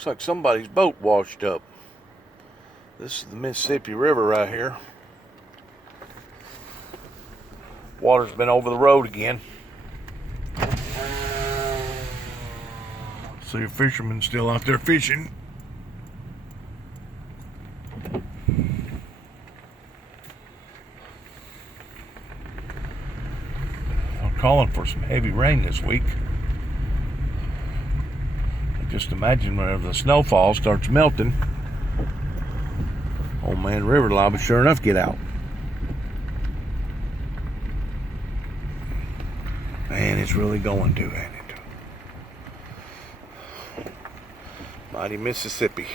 Looks like somebody's boat washed up. This is the Mississippi River right here. Water's been over the road again. See a fisherman still out there fishing. I'm calling for some heavy rain this week. Just imagine whenever the snowfall starts melting, Old Man River liable sure enough get out. Man, it's really going to, ain't it? Mighty Mississippi.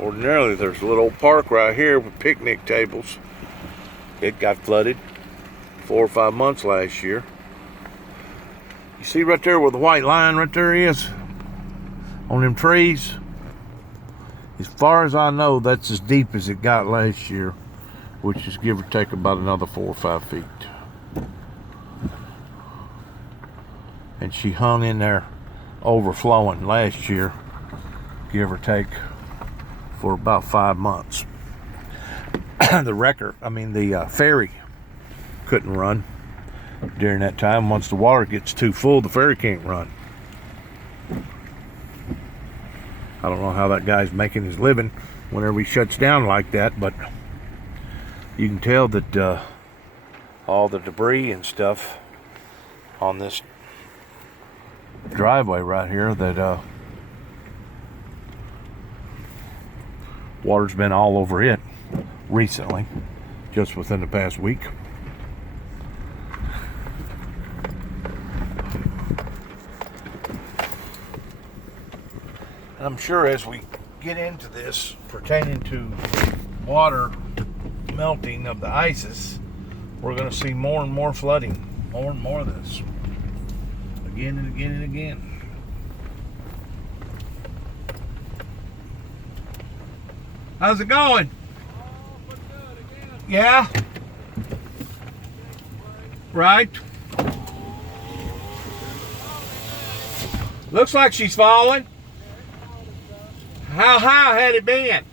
Ordinarily, there's a little park right here with picnic tables. It got flooded 4 or 5 months last year. You see right there where the white line right there is on them trees? As far as I know, that's as deep as it got last year, which is give or take about another 4 or 5 feet. And she hung in there overflowing last year, give or take, for about 5 months. The ferry couldn't run during that time. Once the water gets too full, the ferry can't run. I don't know how that guy's making his living whenever he shuts down like that, but you can tell that all the debris and stuff on this driveway right here, that water's been all over it recently, just within the past week. And I'm sure as we get into this pertaining to water melting of the ices, we're going to see more and more flooding, more and more of this, again and again and again. How's it going? Yeah? Right? Looks like she's falling. How high had it been?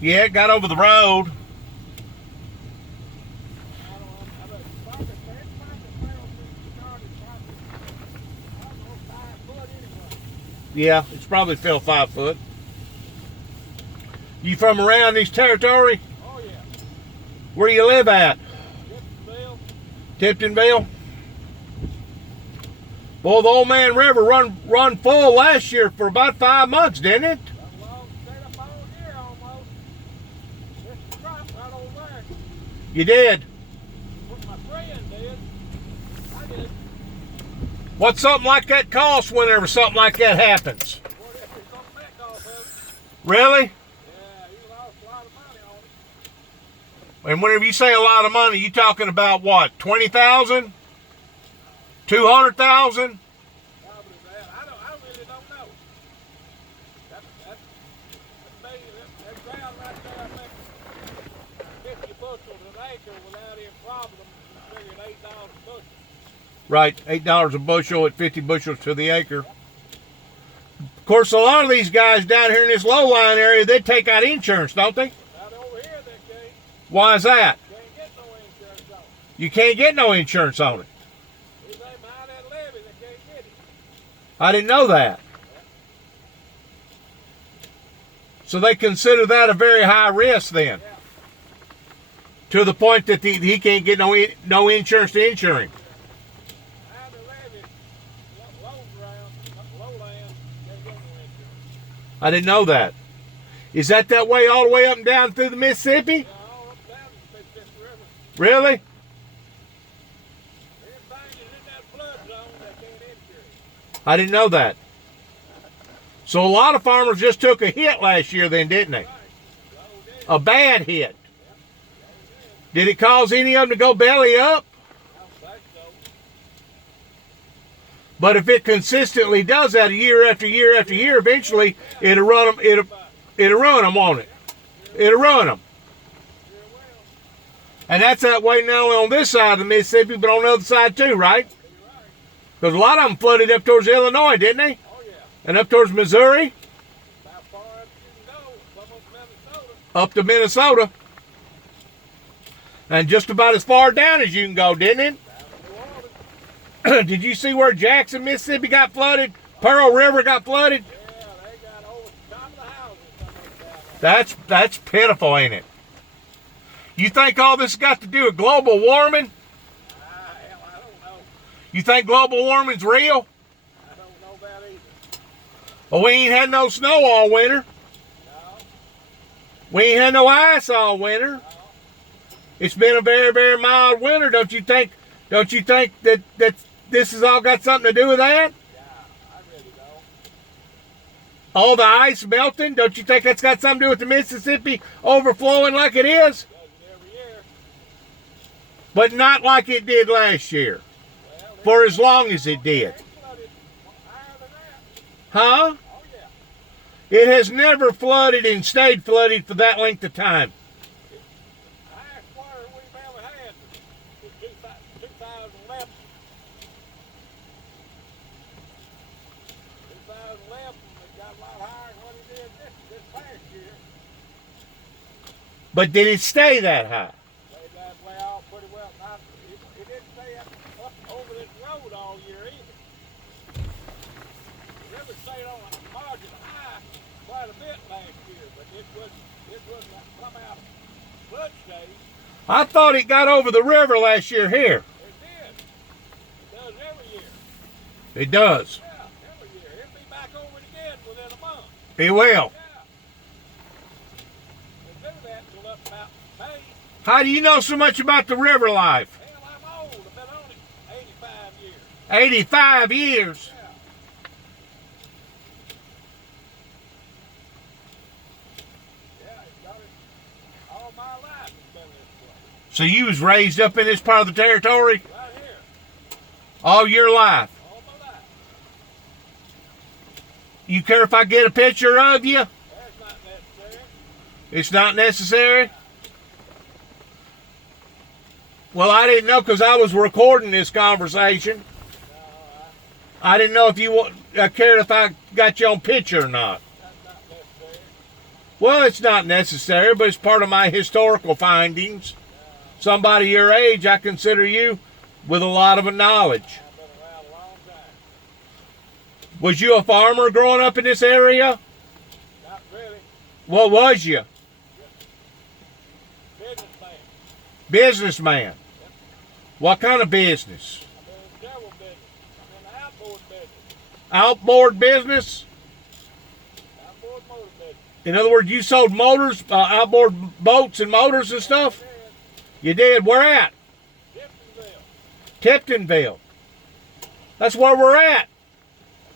Yeah, it got over the road. Yeah, it's probably fell 5 foot. You from around this territory? Oh, yeah. Where you live at? Tiptonville. Tiptonville? Well, the Old Man River run full last year for about 5 months, didn't it? Well, stayed up all year almost. This drop right over there. You did? What my friend did. I did. What's something like that cost whenever something like that happens? What if it's something back off of it? Really? Yeah, you lost a lot of money on it. And whenever you say a lot of money, you talking about what? 20,000? 200,000? Probably that. I really don't know. That ground right there, I think 50 bushels an acre without any problem. You figured $8 a bushel. Right, $8 a bushel at 50 bushels to the acre. Of course, a lot of these guys down here in this low-lying area, they take out insurance, don't they? Out over here, they can't. Why is that? Can't get no insurance on it. You can't get no insurance on it. If they mine that levy, they can't get it. I didn't know that. So they consider that a very high risk then. Yeah. To the point that he can't get no insurance to insure him. Out the levy, low ground, low land, can't get no insurance. I didn't know that. Is that way all the way up and down through the Mississippi? Yeah, all up down the Mississippi River. Really? Everything is in that flood zone, they can't insure it. I didn't know that. So a lot of farmers just took a hit last year then, didn't they? Right. So did. A bad hit. Did it cause any of them to go belly up? I think so. But if it consistently does that year after year after year, eventually it'll run them. It'll ruin them, won't it? It'll ruin them. Sure will. And that's that way not only on this side of the Mississippi, but on the other side too, right? Because a lot of them flooded up towards Illinois, didn't they? Oh, yeah. And up towards Missouri, About far as you can go. Some of Minnesota. up to Minnesota. And just about as far down as you can go, didn't it? Down to New Orleans. Did you see where Jackson, Mississippi got flooded? Pearl River got flooded? Yeah, they got over the top of the houses. Some of them down there. That's pitiful, ain't it? You think all this got to do with global warming? Hell, I don't know. You think global warming's real? I don't know about either. Well, we ain't had no snow all winter. No, We ain't had no ice all winter. no. It's been a very, very mild winter. Don't you think that this has all got something to do with that? Yeah, I really don't. All the ice melting? Don't you think that's got something to do with the Mississippi overflowing like it is? Does it every year. But not like it did last year. Well, For as long as it did. they flooded higher than that. Huh? Oh, yeah. It has never flooded and stayed flooded for that length of time. The highest water we've ever had was 2011. 2011, it got a lot higher than what it did this past year. But did it stay that high? They got way off pretty well. Not, it didn't stay up over this road all year either. The river stayed on a margin high quite a bit last year, but it wasn't come out flood stage. I thought it got over the river last year here. It did. It does every year. It does. Yeah, every year. It'll be back over it again within a month. It will. Yeah. They do that till up about May. How do you know so much about the river life? Hell, I'm old. I've been on it 85 years. 85 years. Yeah. Yeah, it's got it all my life. It's been this way. So you was raised up in this part of the territory Right here. all your life. All my life. You care if I get a picture of you? That's not necessary. It's not necessary? Well, I didn't know because I was recording this conversation. No, I didn't know if you cared if I got you on picture or not. that's not necessary. Well, it's not necessary, but it's part of my historical findings. Somebody your age, I consider you with a lot of knowledge. I've been around a long time. Was you a farmer growing up in this area? Not really. What was you? Businessman. Businessman. What kind of business? I've been in several business. I'm in the outboard business. Outboard business? Outboard motor business. In other words, you sold motors, outboard boats and motors and stuff? Then, You did. Where at? Gibsonville. Tiptonville. That's where we're at.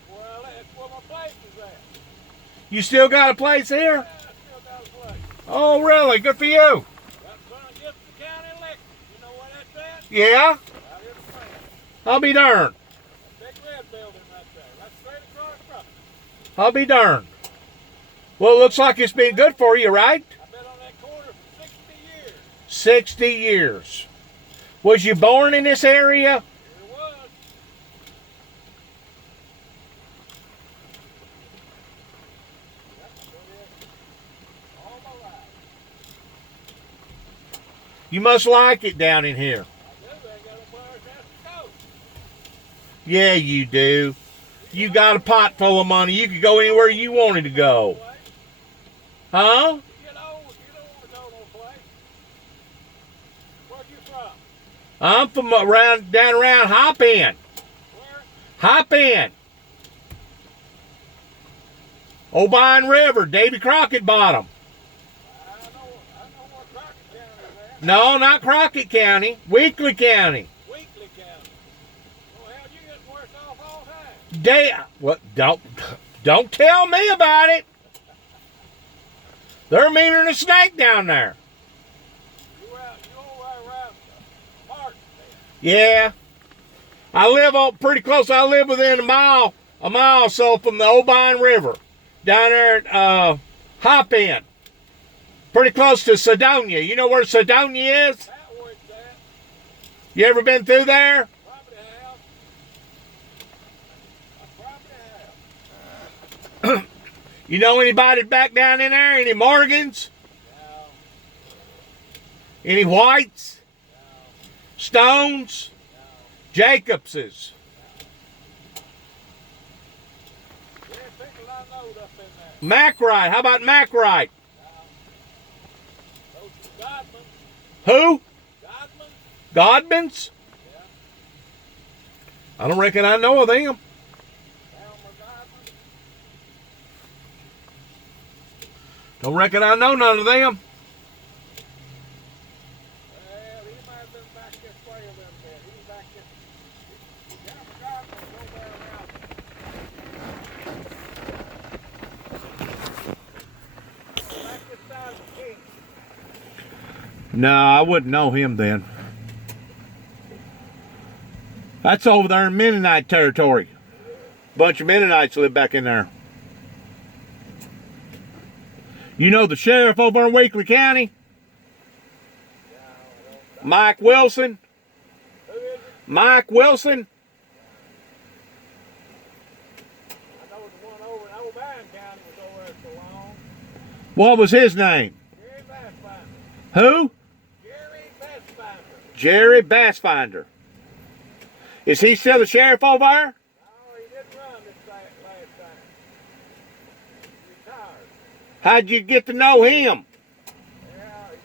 That's where my place is at. You still got a place here? Yeah, I still got a place. Oh, really? Good for you. Got son of Gibson County Electric. You know where that's at? Yeah? Out here in the plant. I'll be darned. Big red building right there. That's straight across from it. I'll be darned. Well, it looks like it's been good for you, right? I've been on that corner for 60 years. 60 years. Was you born in this area? Here it was. Yep, been here all my life. You must like it down in here. I do. I ain't got no place else to go. Yeah, you do. You got a pot full of money. You could go anywhere you wanted to go. Place. Huh? You get old, you don't want to go no place. Where you from? I'm from down around Hopin. Where? Hopin. Obion River, Davy Crockett Bottom. I know where Crockett County is at. No, not Crockett County. Weakley County. Weakley County. Well, hell, you getting worse off all the time. What? Don't tell me about it. They're meaner than a snake down there. You over around Martin Yeah. I live pretty close. I live within a mile or so from the Obion River. Down there at Hopin. Pretty close to Sedonia. You know where Sedonia is? That You ever been through there? Probably have. I probably have. You know anybody back down in there? Any Morgans? No. Any Whites? No. Stones? No. Jacobses? Yeah, people I knowed up in there. Macwright? How about Macwright? No. Those are Godman. Who? Godman? Godmans? Yeah. I don't reckon I know of them. Elmer Godman? Don't reckon I know none of them. Well, he might have been back this way a little bit. He was back this. Elmer Godman was over there around. Back this side of the king. No, I wouldn't know him then. That's over there in Mennonite territory. Bunch of Mennonites live back in there. You know the sheriff over in Weakley County? Mike Wilson? Who is it? Mike Wilson? I know the one over in O'Brien County was over there so long. What was his name? Jerry Bassfinder. Who? Jerry Bassfinder. Jerry Bassfinder. Is he still the sheriff over there? No, he didn't run this last time. He retired. How'd you get to know him? Yeah, he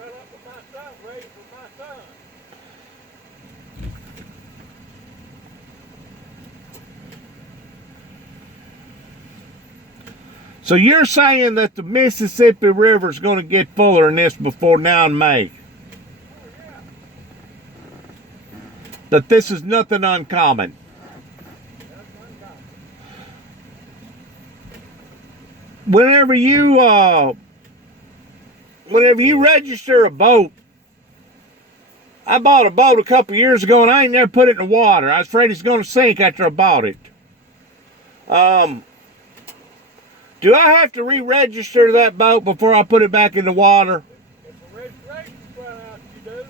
run up with my son, raised with my son. So you're saying that the Mississippi River's going to get fuller than this before now in May? Oh, yeah. That this is nothing uncommon? That's uncommon. Whenever you register a boat, I bought a boat a couple years ago and I ain't never put it in the water. I was afraid it's going to sink after I bought it. Do I have to re-register that boat before I put it back in the water? If the registration's run out, you do.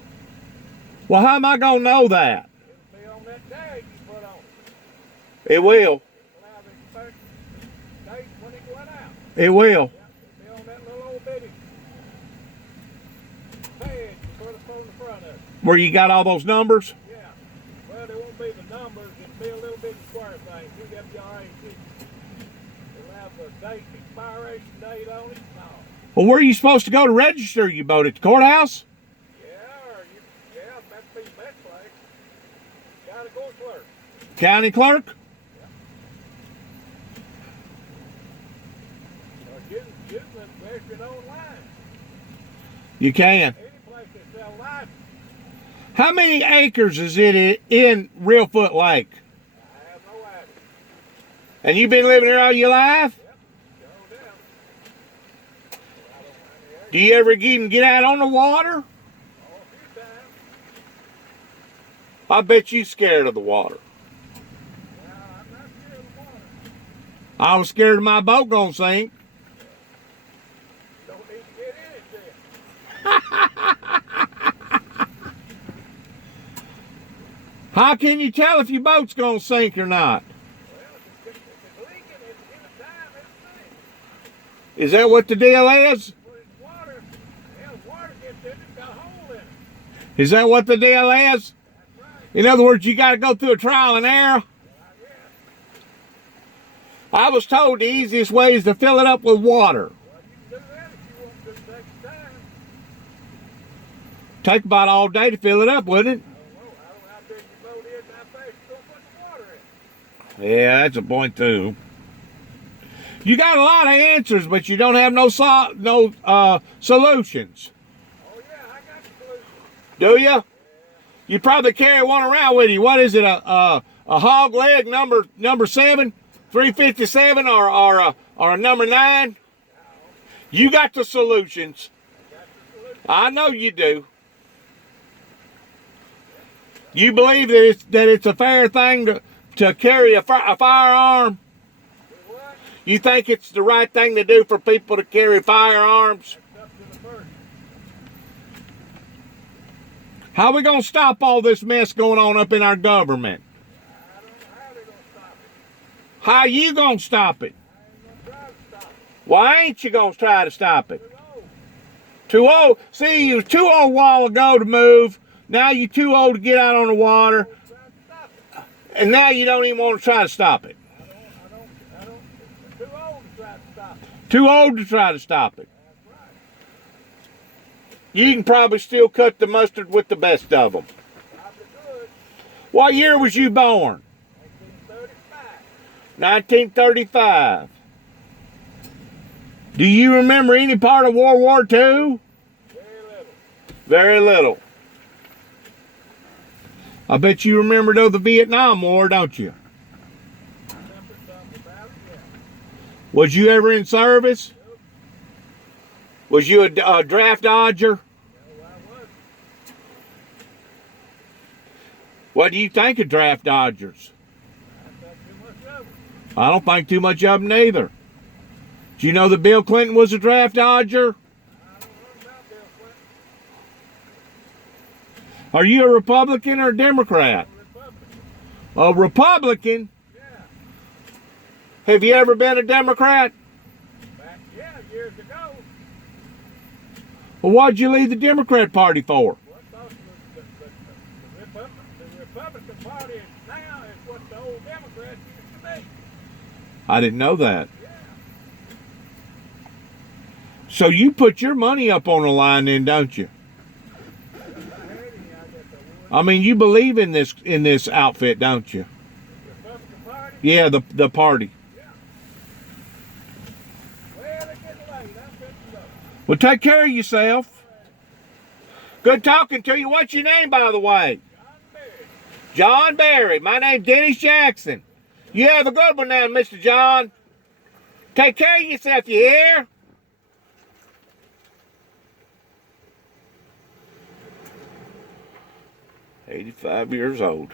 Well, how am I going to know that? It'll be on that tag you put on it. It will. It'll have the first date when it went out. It will. Yeah, it'll be on that little old bitty pad you put up on the front of it. Where you got all those numbers? Yeah. Well, there won't be the numbers. It'll be a little bitty square thing. UWRAC. It'll have the date, expiration date on it. No. Well, where are you supposed to go to register your boat? At the courthouse? That'd be the best place. Gotta go clerk. County clerk? Or you can register online. You can. Any place that sell license. How many acres is it in Reelfoot Lake? I have no idea. And you've been living here all your life? Yep. Go down. I don't mind Do you ever even get out on the water? a few times. I bet you scared of the water. Well, I'm not scared of the water. I was scared of my boat gonna sink. You don't need to get in it then. How can you tell if your boat's gonna sink or not? Well, if it's leaking, it's in a time, it's sinks. Is that what the deal is? When it's water, water gets in it, it's got a hole in it. Is that what the deal is? That's right. In other words, you gotta go through a trial and error? I guess. I was told the easiest way is to fill it up with water. Well, you can do that if you want to take your time. Take about all day to fill it up, wouldn't it? I don't know how big your boat is and how fast you're going to put the water in. Yeah, that's a point too. You got a lot of answers, but you don't have no solutions. Oh, yeah, I got the solution. Do you? You probably carry one around with you. What is it? A hog leg number 7, 357, or a number 9? You got the solutions. I know you do. You believe that it's a fair thing to carry a firearm? What? You think it's the right thing to do for people to carry firearms? It's up to the person. How we gonna stop all this mess going on up in our government? I don't know how they're gonna stop it. How you gonna stop it? I ain't gonna try to stop it. Why ain't you gonna try to stop it? Too old. Too old. See, you was too old a while ago to move. Now you too old to get out on the water. Trying to stop it. And now you don't even want to try to stop it. I don't. Too old to try to stop it. Too old to try to stop it. That's right. You can probably still cut the mustard with the best of them. Probably good. What year was you born? 1935. 1935. Do you remember any part of World War II? Very little. Very little. I bet you remember though the Vietnam War, don't you? Remember something about it? Yeah. Was you ever in service? Was you a draft dodger? No, I wasn't. What do you think of draft dodgers? I thought too much of it. I don't think too much of them neither. Do you know that Bill Clinton was a draft dodger? I don't know about Bill Clinton. Are you a Republican or a Democrat? Republican. A Republican? Yeah. Have you ever been a Democrat? Years ago. Well, what'd you leave the Democrat Party for? What thought the Republican Party now is what the old Democrats used to be. I didn't know that. Yeah. So you put your money up on the line then, don't you? If I had any, I guess I would. I mean, you believe in this outfit, don't you? The Republican Party? Yeah, the party. Yeah. Well, they're getting late. I'm fixing to go. Well, take care of yourself. Good talking to you. What's your name, by the way? John Berry. John Barry. My name's Dennis Jackson. You have a good one now, Mr. John. Take care of yourself, you hear? "85 years old.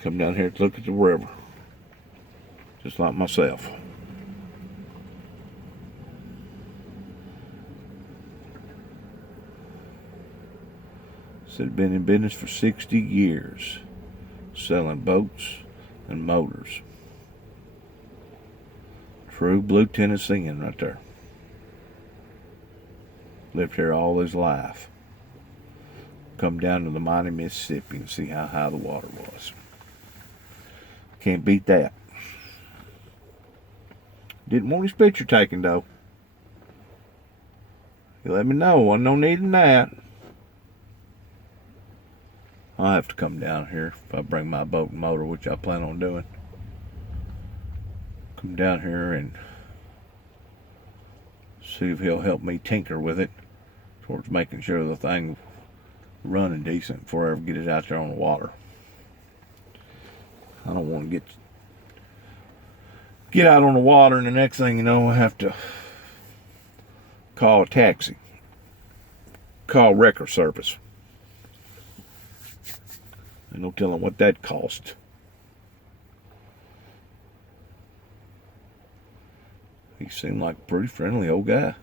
Come down here to look at the river. Just like myself. Said been in business for 60 years. Selling boats and motors. True blue Tennessean right there. Lived here all his life. Come down to the mighty Mississippi and see how high the water was. Can't beat that. Didn't want his picture taken though. He let me know, wasn't no need in that. I'll have to come down here if I bring my boat and motor, which I plan on doing. Come down here and see if he'll help me tinker with it towards making sure the thing running decent before I ever get it out there on the water. I don't want to get out on the water and the next thing you know I have to call a taxi, call wrecker service. And no telling what that cost. He seemed like a pretty friendly old guy.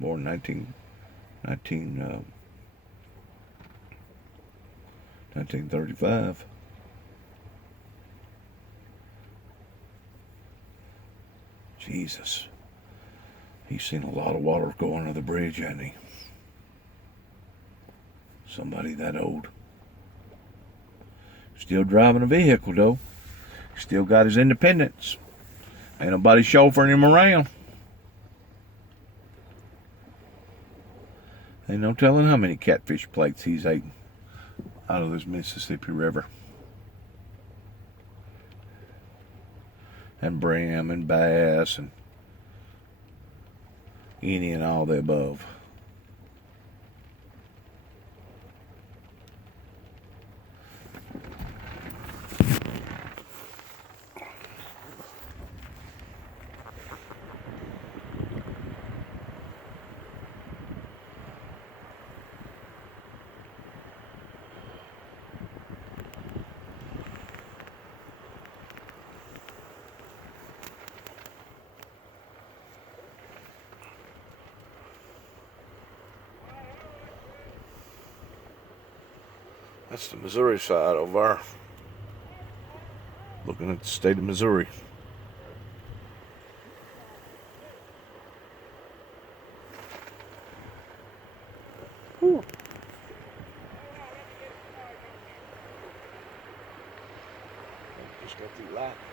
Born 1935. Jesus. He's seen a lot of water go under the bridge, hasn't he? Somebody that old. Still driving a vehicle, though. Still got his independence. Ain't nobody chauffeuring him around. Ain't no telling how many catfish plates he's eaten out of this Mississippi River. And brim and bass and any and all the above. That's the Missouri side over there. Looking at the state of Missouri. Whew. Just got the light.